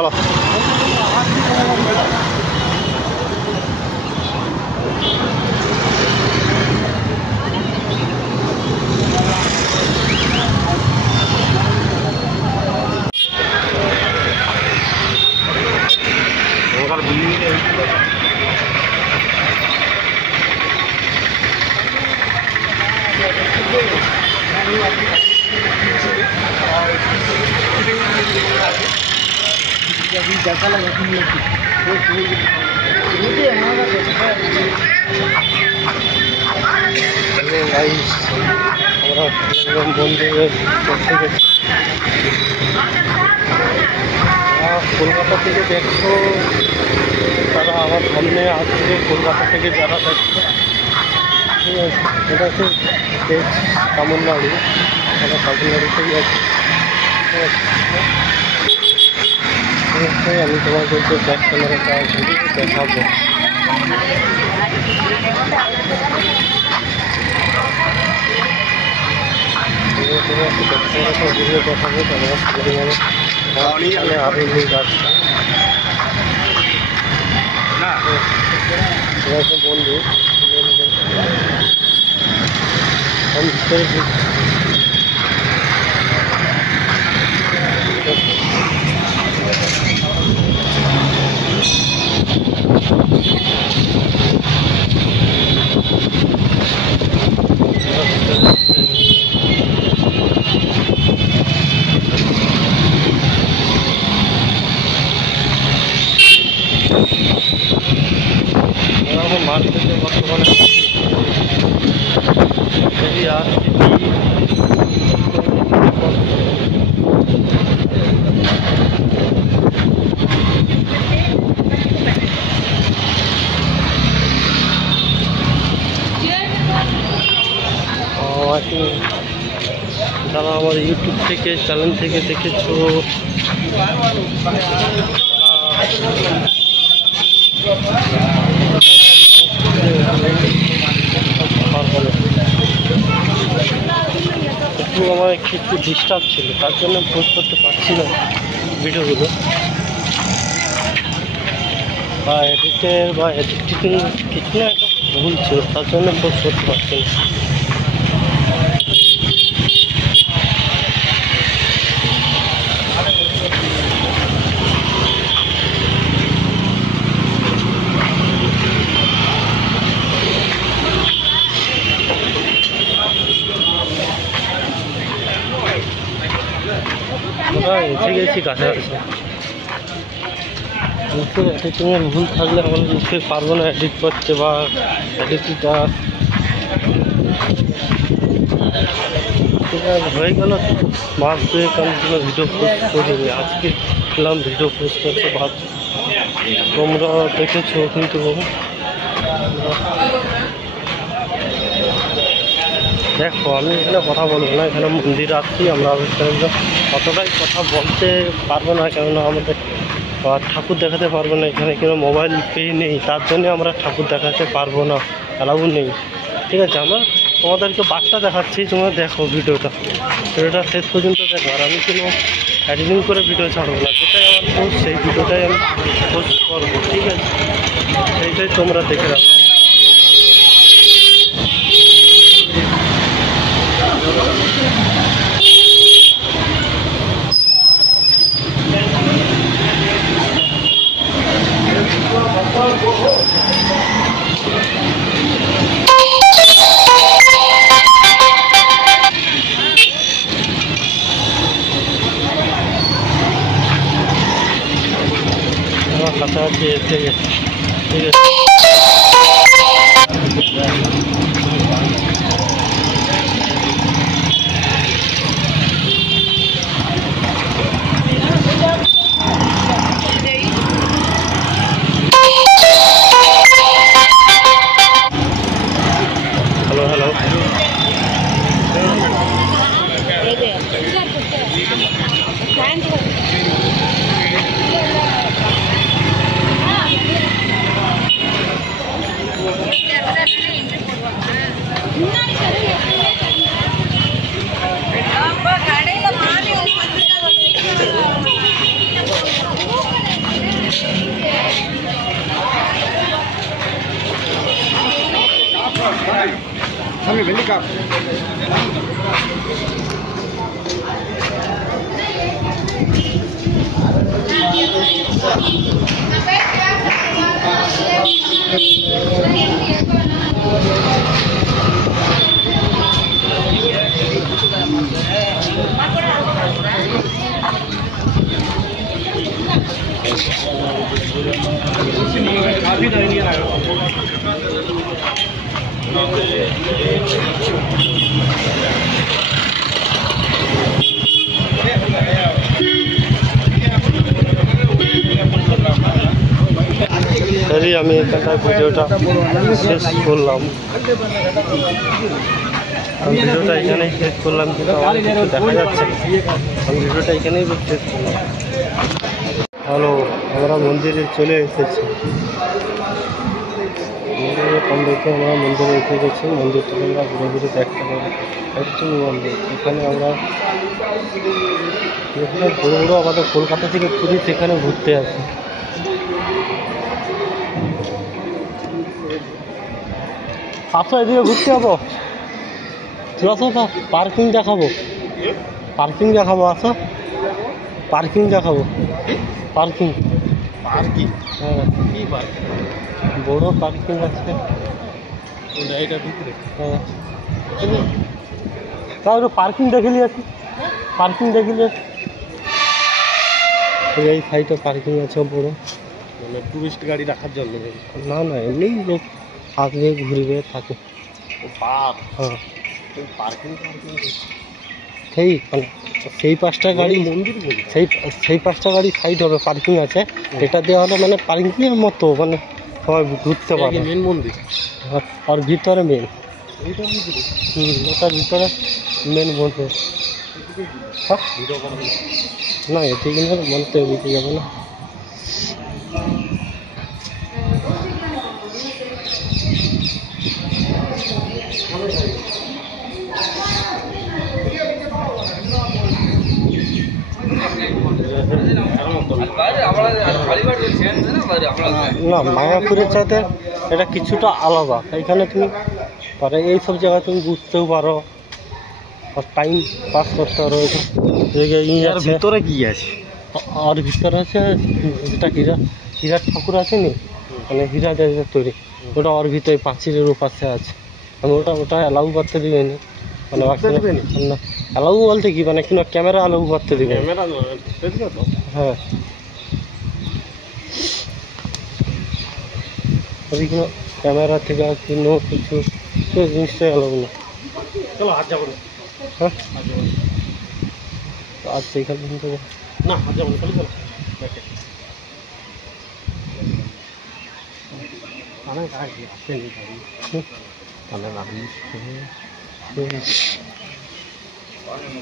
চলো। जैसा लगा কলকাতা থেকে দেখছো তারা আমার সামনে আসছে, কলকাতা থেকে যারা দেখছো, ঠিক আছে, এটা হচ্ছে তামিলনাড়ু, আমরা তামিলনাড়ু থেকে যাচ্ছি, ঠিক আছে। আমি তোমাদেরকে ব্যাক ক্যামেরাটা দেখাবো। ভিডিও দেখাবো তোমার আরো লোক আসছে, বন্ধু মার্কেটে বর্তমানে যারা আমার ইউটিউব থেকে চ্যানেল থেকে দেখেছো একটু আমার একটু ডিস্টার্ব ছিল, তার জন্য পোস্ট করতে পারছি না ভিডিওগুলো, বা এডিটের বা এডিটিং কিছু না একটা ভুল ছিল, তার জন্য পোস্ট করতে পারছি না। এসে গেছি কাছাকাছি, এডিটিংয়ের ভুল থাকলে আমরা নিশ্চয়ই পারবো না এডিট করতে বা এডিটিংটা হয়ে গেল মাস দুয়েক আমি কোনো ভিডিও পোস্ট করিনি, আজকে দেখলাম ভিডিও পোস্ট করতে ভাবছি, তোমরা দেখেছো কিন্তু দেখো আমি এখানে কথা বলবো না, এখানে মন্দির আসছি আমরা, অতটাই কথা বলতে পারবো না, কেননা আমাদের ঠাকুর দেখাতে পারবো না, এখানে কিন্তু মোবাইল পে নেই, তার জন্য আমরা ঠাকুর দেখাতে পারবো না, অ্যালাউ নেই, ঠিক আছে। আমরা তোমাদেরকে বার্তা দেখাচ্ছি, তোমরা দেখো ভিডিওটা শেষ পর্যন্ত দেখো, আর আমি কোনো এডিটিং করে ভিডিও ছাড়বো না, যেটাই আমার পোস্ট সেই ভিডিওটাই আমি পোস্ট করবো, ঠিক আছে, সেইটাই তোমরা দেখে রাখো। কাছাকাছি এসে গেছে, ঠিক আছে। Hello hello, No. আমি এখানটায় ভিডিওটা শেষ করলাম। আমি ভিডিওটা এখানেই শেষ করলাম, কিন্তু আমার কিছু দেখা যাচ্ছে না। আমি ভিডিওটা এখানেই শেষ করলাম। হ্যালো, আমরা মন্দিরে চলে এসেছি। মন্দিরে কম দেখে আমরা মন্দিরে এসে গেছি। মন্দিরটা আমরা ঘুরে ঘুরে দেখতে পাবো। একটু মন্দির, এখানে আমরা যেখানে বড়ো বড়ো আমাদের কলকাতা থেকে পুরী সেখানে ঘুরতে আসি। আসো, এদিকে ঘুরতে যাবো। আসো, পার্কিং দেখাবো, পার্কিং দেখাবো। আসো, পার্কিং দেখাবো। পার্কিং পার্কিং হ্যাঁ, কি পার্কিং? বড় পার্কিং আছে এটা ভিতরে। হ্যাঁ, তাও একটু পার্কিং দেখিলি আছে, পার্কিং দেখিলি। এই সাইডে পার্কিং আছে বড়, মানে টুরিস্ট গাড়ি রাখার জন্য। না না, এমনি লোক আসবে ঘুরবে থাকে। হ্যাঁ, পার্কিং সেই মানে সেই পাঁচটা গাড়ি মন্দির, সেই পাঁচটা গাড়ি সাইড হবে, পার্কিং আছে। এটা দেওয়া হলো মানে পার্কিংয়ের মতো, মানে সবাই ঘুরতে পারে। মেন মন্দির আর ভিতরে মেন, ওটার ভিতরে মেন মন্দির। না, এদিকে না, মনে তো এদিকে যাবে না। না, মায়াপুরের সাথে এটা কিছুটা আলাদা। এখানে তুমি পারে এইসব জায়গায় তুমি বুঝতেও পারো, আর টাইম পাস করতে পারো। ভিতরে কি আছে? আর ভিতরে আছে যেটা হীরার ঠাকুর আছে নি, মানে হীরা দিয়ে তৈরি, ওটা ওর ভিতরে পাঁচিলের ওপাশে আছে। আমি ওটা অ্যালাউ করতে দিবে নি, মানে না অ্যালাউ বলতে কি, মানে কিনা ক্যামেরা অ্যালাউ করতে দিবে। হ্যাঁ, ওইগুলো ক্যামেরা থেকে কোনো কিছু জিনিসটা অ্যালাউ না। চলো হাত যাবো না। হ্যাঁ, আচ্ছা, এখানে না হাত যাবো না, চলো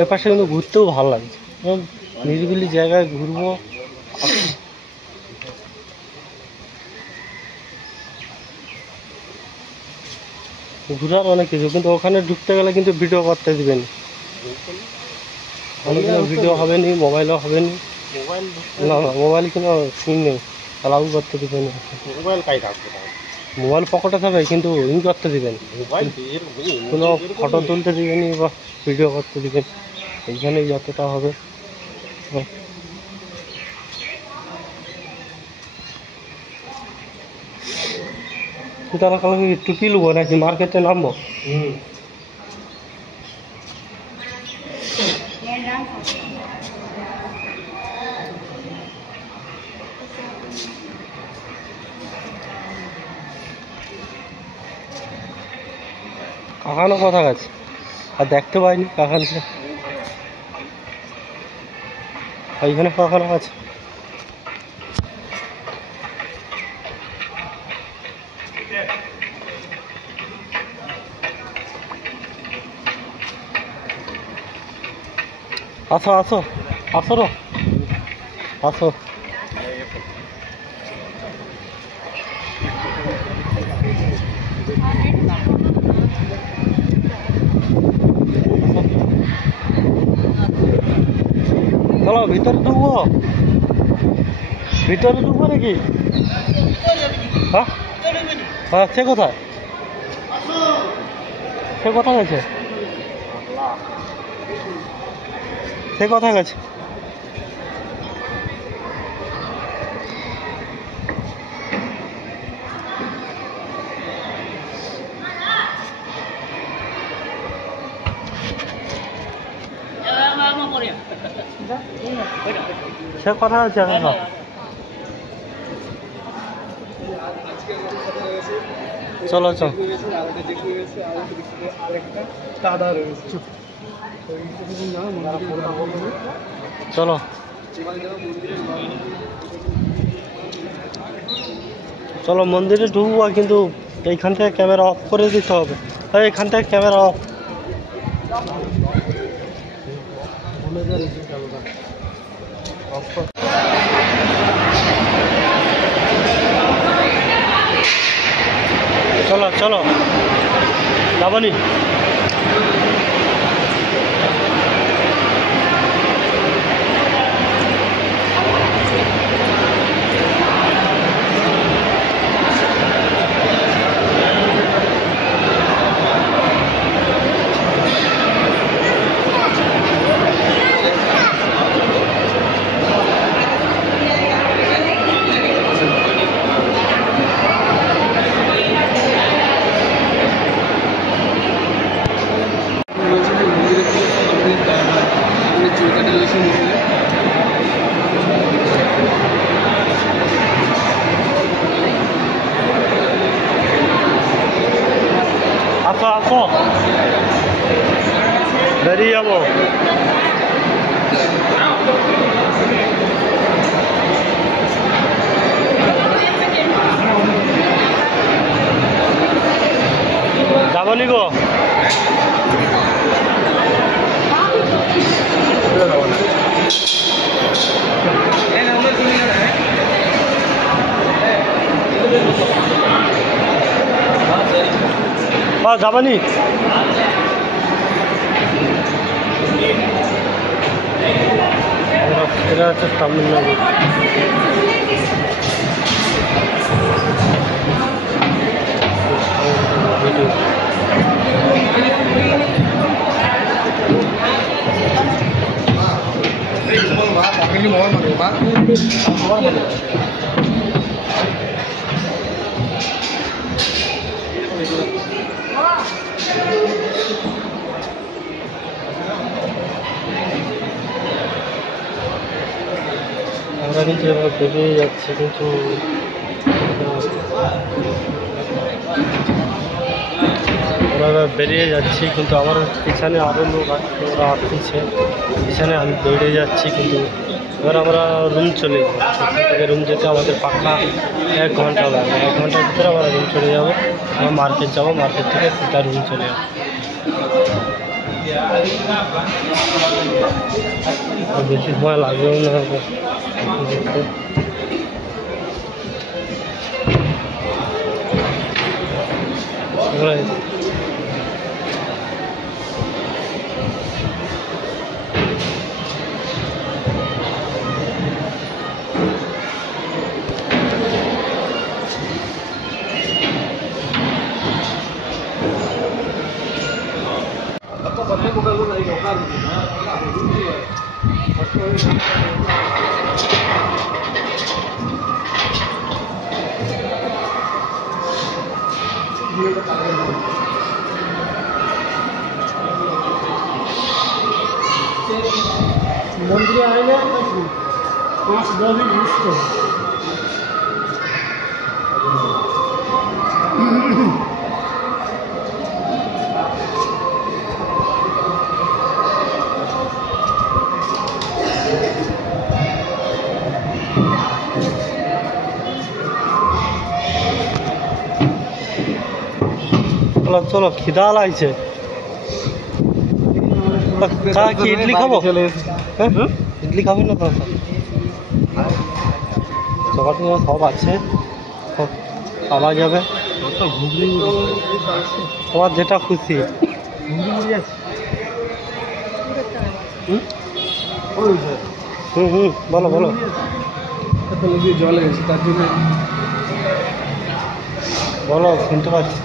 এ পাশে কিন্তু ঘুরতেও ভালো লাগছে, নিরিবিলি জায়গায় ঘুরবো। ঘুরার অনেক কিছু, কিন্তু ওখানে ঢুকতে গেলে কিন্তু ভিডিও করতে দিবেন। ভিডিও হবে নি, মোবাইলও হবে নি। না না, মোবাইল কিনা সিম নেই, অ্যালাউ করতে দিবেন। মোবাইল কাই রাখবে, মোবাইল পকেটে থাকবে, কিন্তু করতে দিবেন, কোনো ফটো তুলতে দিবেন বা ভিডিও করতে দিবেন। এইখানেই যতটা হবে। তারা কালকে টুপি নেবো নাকি মার্কেটে নামবো? কাকানো কথা গেছে, আর দেখতে পাইনি কাকানকে। এইখানে কাকানো আছে। আসো আসো আসো র আসো। চলো ভিতরে ঢুকবো, ভিতরে ঢুকবো নাকি? হ্যাঁ হ্যাঁ, সে কোথায়? সে কোথায় গেছে? সে কোথায় গেছে? সে কোথায় আছে এখন? চলো চলো চলো চলো মন্দিরে ঢুকবো, কিন্তু এইখান থেকে ক্যামেরা অফ করে দিতে হবে। এইখান থেকে ক্যামেরা অফ। চলো চলো যাবনি। আসো আসো, বেরিয়ে যাবো। যাবনি গো? যাবানি? এটা হচ্ছে তামিলনাড়ু। আমরা কিন্তু এবার বেরিয়ে যাচ্ছি, কিন্তু আমার পিছনে আরও লোক আসছে, ওরা আসছে পিছনে, আমি দৌড়ে যাচ্ছি। কিন্তু এবার আমরা রুম চলে যাবো। সেখান থেকে রুম যেতে আমাদের পাক্কা 1 ঘন্টা লাগবে। 1 ঘন্টার ভিতরে আমরা রুম চলে যাবো। আমরা মার্কেট যাবো, মার্কেট থেকে সিধা রুম চলে যাবো। বেশি সময় লাগবেও না দেখতে। মন্দিরে আইলে 5-10 দিন বুঝতে চলো খিদা লাগছে। কি ইডলি খাবো? ইডলি খাবো না? সকাল সব আছে, সব পাওয়া যাবে। তোমার যেটা খুশি। বলো বলো। জল গেছে তার জন্য বলো, শুনতে পাচ্ছি।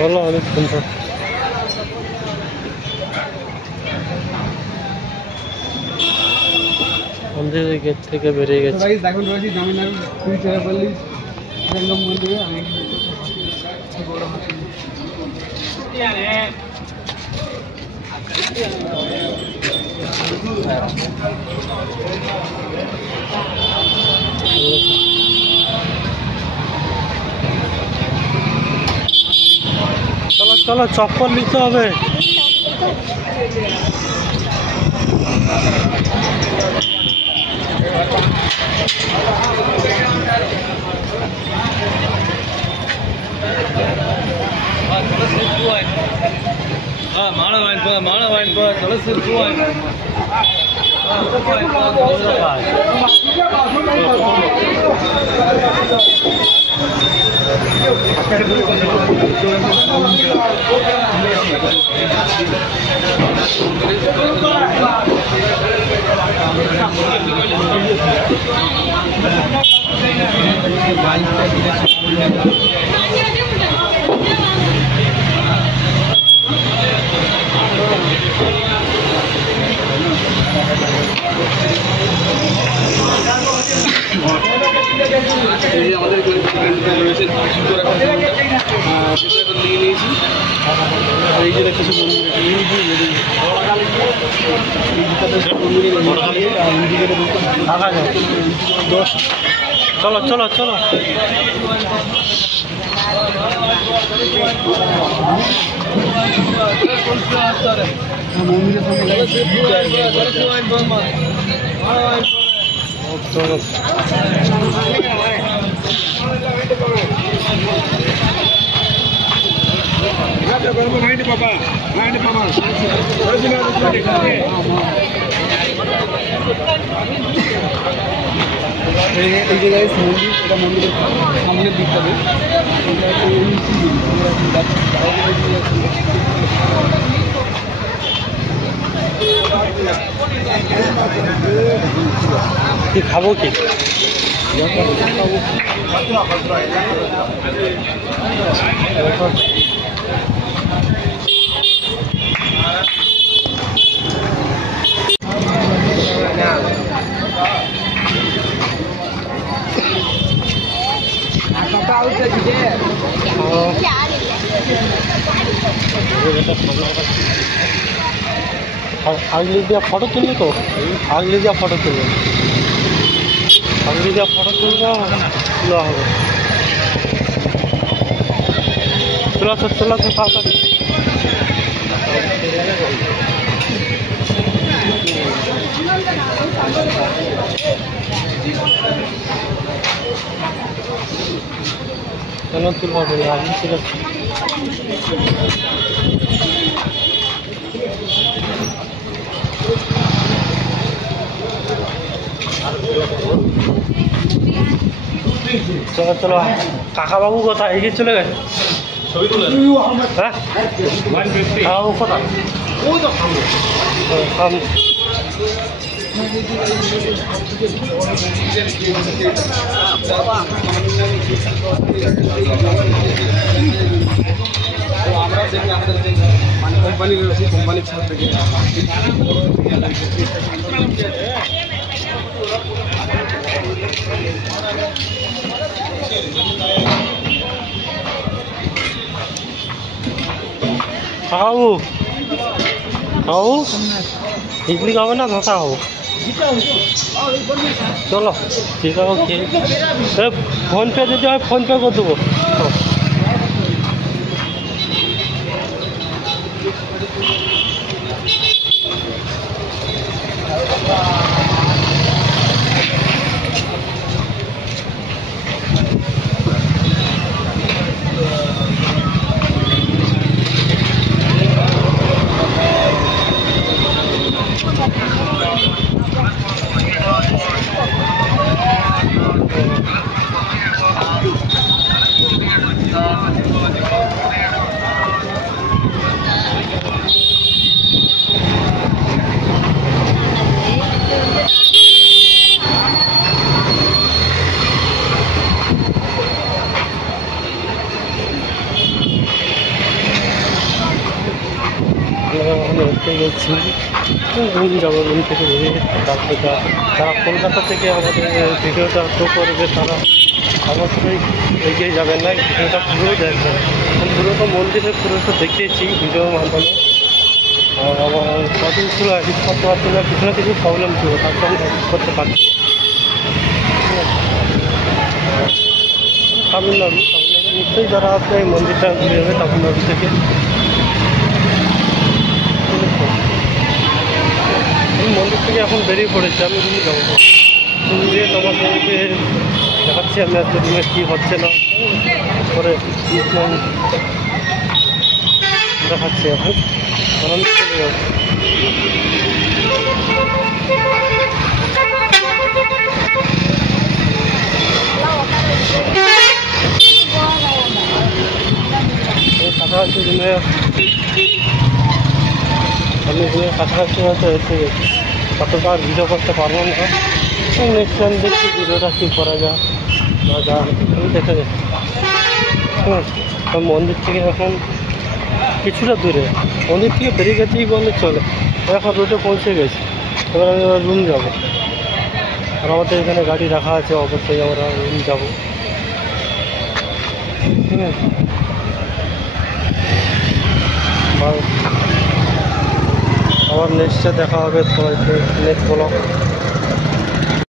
বলো অনেক সুন্দর। মন্দিরের গেট থেকে বেরিয়ে গেছে। দেখুন রয়েছি জামিনার খুবই চেরাপল্লী জঙ্গম মন্দিরে আমি চলো চলো চপ্পল নিতে হবে। আমাদের রয়েছে নিয়ে নিয়েছি এই যে কিছু চলো চলো চলো মন্দিরের সঙ্গে চলো এই জায়গায় মন্দির, এটা মন্দিরের সামনের দিকটাতে কি খাবো কি আগলি দিয়া ফটো তুলবে তো, আগলি দিয়া ফটো তুলবে, আগলি দিয়া ফটো তুলবে তোলা হবে। তোলা তো তাড়াতাড়ি। কেন তুলবা বলে আগলি তুলে চলো চলো। কাকাবাবু কোথায় এগিয়ে চলে গেছে? ছবি তুলে হ্যাঁ কাকাবাবু কোথায়? সামনে আমরা দেখি আমাদের যে কোম্পানি রয়েছে কোম্পানির ছাদ থেকে খাও খাও ইডলি খাবো না ধোসা খাবো? চলো ঠিক আছে খেয়ে ফোনপে যদি হয় ফোনপে করে দেবো। রুম যাবো, রুম থেকে বেরিয়ে তারপরে যারা কলকাতা থেকে আমাদের ভিডিওটা শো করবে তারা অবশ্যই এগিয়ে যাবেন না, ভিডিওটা পুরো দেখবেন। পুরোটা মন্দিরে পুরোটা দেখিয়েছি ভিডিওর মাধ্যমে। আমার কদিন ছিল এডিট করতে পারছি না, কিছু না কিছু প্রবলেম ছিল, তার জন্য এডিট করতে পারছি না। তামিলনাড়ু নিশ্চয়ই যারা আছে এই মন্দিরটা ঘুরে যাবে তামিলনাড়ু থেকে। আমি মন্দির থেকে এখন বেরিয়ে পড়েছি, আমি রুমে যাবো। রুম দিয়ে তোমাদেরকে দেখাচ্ছি আমি আজকে রুমে কী হচ্ছে না, পরে দেখাচ্ছি এখন। আমি চলে যাবো। কাছাকাছি রুমে আমি রুমের কাছাকাছি হয়তো এসে গেছি, কতটা আর ভিডিও করতে পারবো না। নেক্সট টাইম দেখছি ভিডিওটা কী করা যায় না যায়, আমি দেখে যাচ্ছি। মন্দির থেকে এখন কিছুটা দূরে, মন্দির থেকে বেরিয়ে গেছেই বলে চলে, এখন রোডে পৌঁছে গেছি। এবার আমি রুম যাবো, আর আমাদের এখানে গাড়ি রাখা আছে, অবশ্যই আমরা রুম যাবো। ঠিক আছে, আবার নেক্সটে দেখা হবে সবাইকে, নেক্সট ব্লগ।